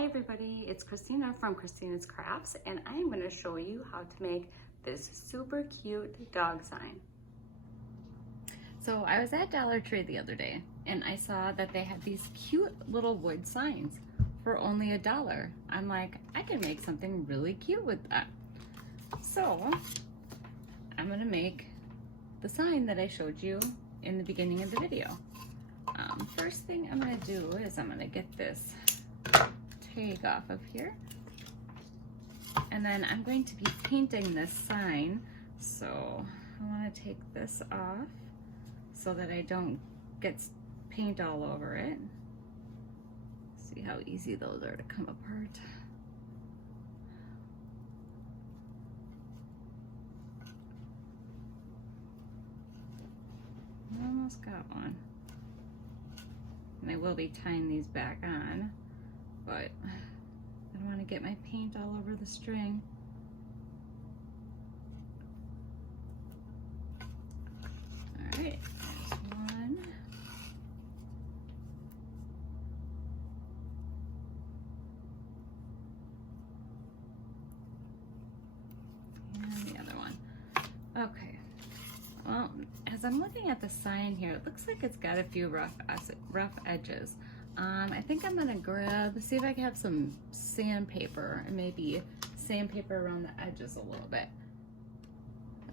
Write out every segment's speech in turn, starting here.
Hi everybody, it's Christina from Christina's Crafts, and I'm going to show you how to make this super cute dog sign. So I was at Dollar Tree the other day and I saw that they had these cute little wood signs for only $1. I'm like, I can make something really cute with that. So I'm going to make the sign that I showed you in the beginning of the video. First thing I'm going to do is I'm going to get this tag off of here, and then I'm going to be painting this sign, so I want to take this off so that I don't get paint all over it. See how easy those are to come apart. I almost got one. And I will be tying these back on, but I don't want to get my paint all over the string. All right, there's one. And the other one. Okay. Well, as I'm looking at the sign here, it looks like it's got a few rough edges. I think I'm gonna see if I can have some sandpaper and maybe sandpaper around the edges a little bit.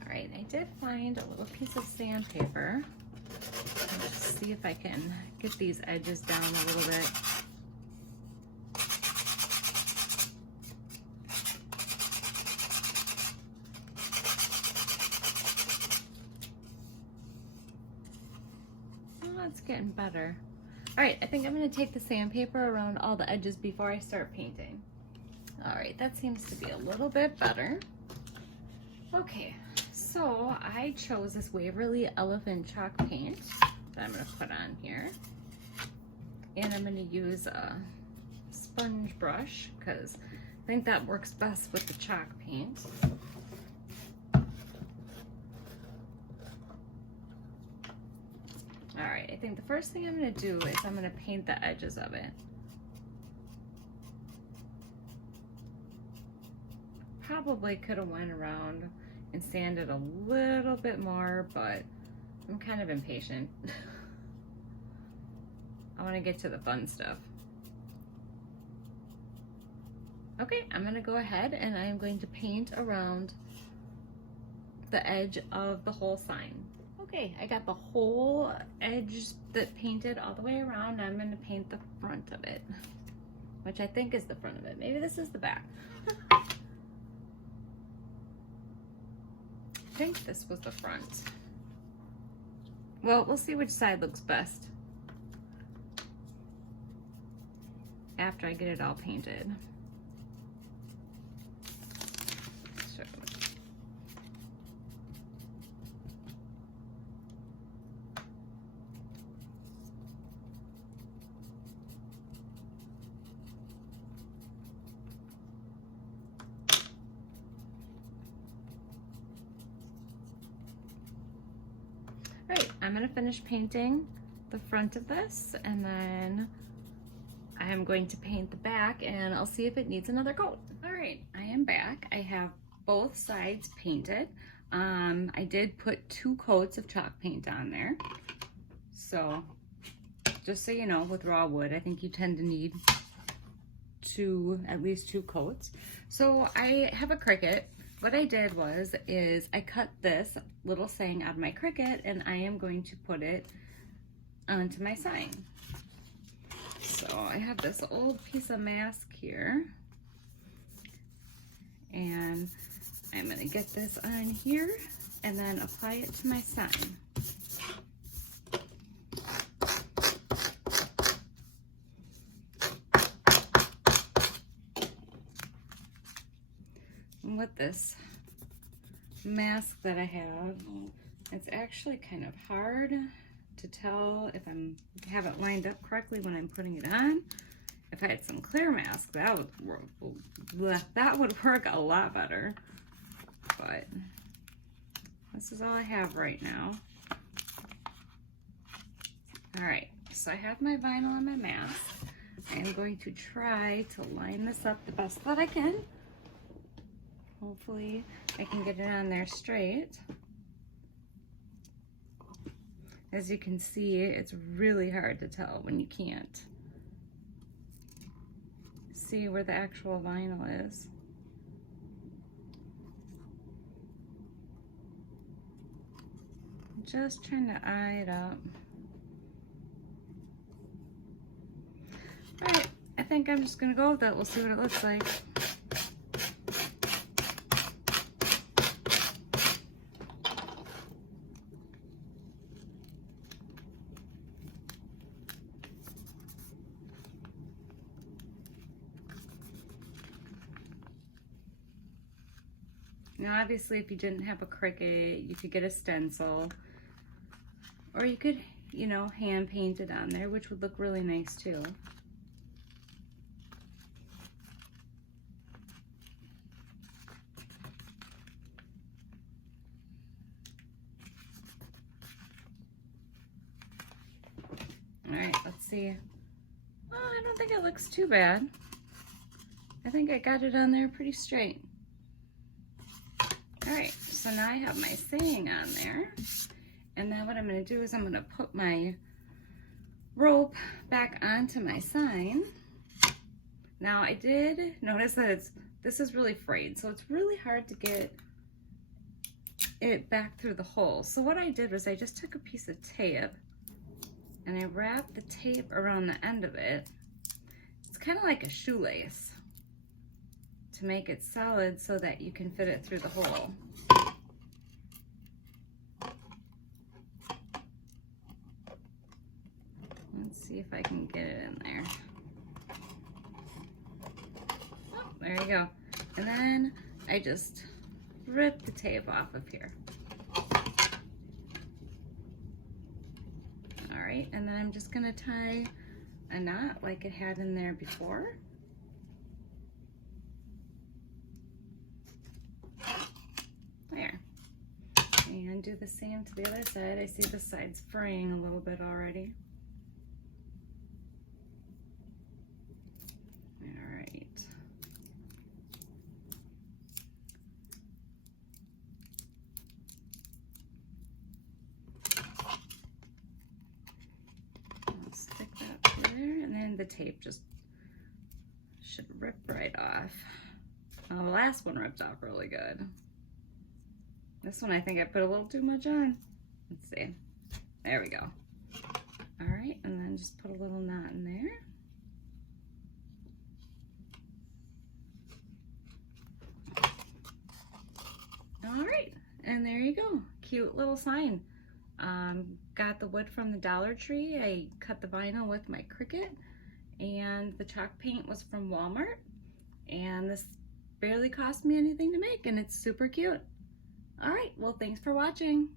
All right, I did find a little piece of sandpaper. Let's see if I can get these edges down a little bit. It's getting better. All right, I think I'm going to take the sandpaper around all the edges before I start painting. All right, that seems to be a little bit better. Okay, so I chose this Waverly Elephant chalk paint that I'm going to put on here. And I'm going to use a sponge brush because I think that works best with the chalk paint. All right, I think the first thing I'm going to do is I'm going to paint the edges of it. Probably could have went around and sanded a little bit more, but I'm kind of impatient. I want to get to the fun stuff. Okay, I'm going to go ahead and I'm going to paint around the edge of the whole sign. Okay, I got the whole edge that painted all the way around. I'm going to paint the front of it, which I think is the front of it. Maybe this is the back. I think this was the front. Well, we'll see which side looks best after I get it all painted. Right, I'm going to finish painting the front of this, and then I am going to paint the back, and I'll see if it needs another coat. All right, I am back. I have both sides painted. I did put 2 coats of chalk paint on there. So just so you know, with raw wood, I think you tend to need at least 2 coats. So I have a Cricut. What I did is I cut this little saying out of my Cricut, and I am going to put it onto my sign. So I have this old piece of mask here, and I'm going to get this on here and then apply it to my sign. With this mask that I have, it's actually kind of hard to tell if I have it lined up correctly when I'm putting it on. If I had some clear mask, that would work a lot better. But this is all I have right now. All right, so I have my vinyl and my mask. I'm going to try to line this up the best that I can. Hopefully I can get it on there straight. As you can see, it's really hard to tell when you can't see where the actual vinyl is. Just trying to eye it up. All right, I think I'm just gonna go with it. We'll see what it looks like. Now, obviously, if you didn't have a Cricut, you could get a stencil, or you could, you know, hand paint it on there, which would look really nice too. All right, let's see. Oh, I don't think it looks too bad. I think I got it on there pretty straight. All right, so now I have my saying on there. And now what I'm gonna do is I'm gonna put my rope back onto my sign. Now I did notice that this is really frayed, so it's really hard to get it back through the hole. So what I did was I just took a piece of tape and I wrapped the tape around the end of it. It's kind of like a shoelace to make it solid so that you can fit it through the hole. Let's see if I can get it in there. Oh, there you go. And then I just rip the tape off of here. All right, and then I'm just gonna tie a knot like it had in there before. There. And do the same to the other side. I see the side's fraying a little bit already. All right. I'll stick that there, and then the tape just should rip right off. Oh, the last one ripped off really good. This one I think I put a little too much on. Let's see. There we go. All right, and then just put a little knot in there. All right, and there you go. Cute little sign. Got the wood from the Dollar Tree. I cut the vinyl with my Cricut, and the chalk paint was from Walmart. And this barely cost me anything to make, and it's super cute. All right, well, thanks for watching.